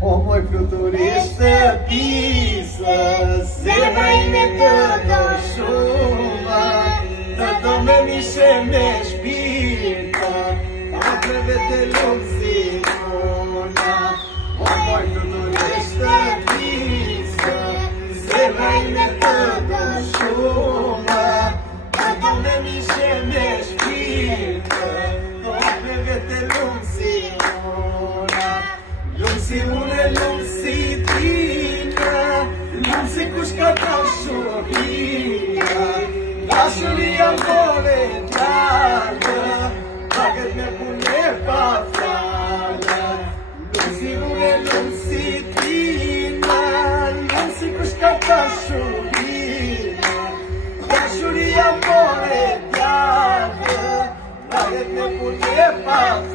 O moj fluturishtë pisës, zemra ime të do shumë, të do me mishe me shpirta, atë vete lumë si mona. O moj fluturishtë pisës, zemra ime të do shumë, të do me mishe me shpirta, atë vete lumë si mona. Lumë si une, lumë si tina, lumë si kush ka ta shohina, dashuria more t'largë, paget me pune pa fjalë. Lumë si une, lumë si tina, lumë si kush ka ta shohina, dashuria more t'largë, paget me pune pa fjalë.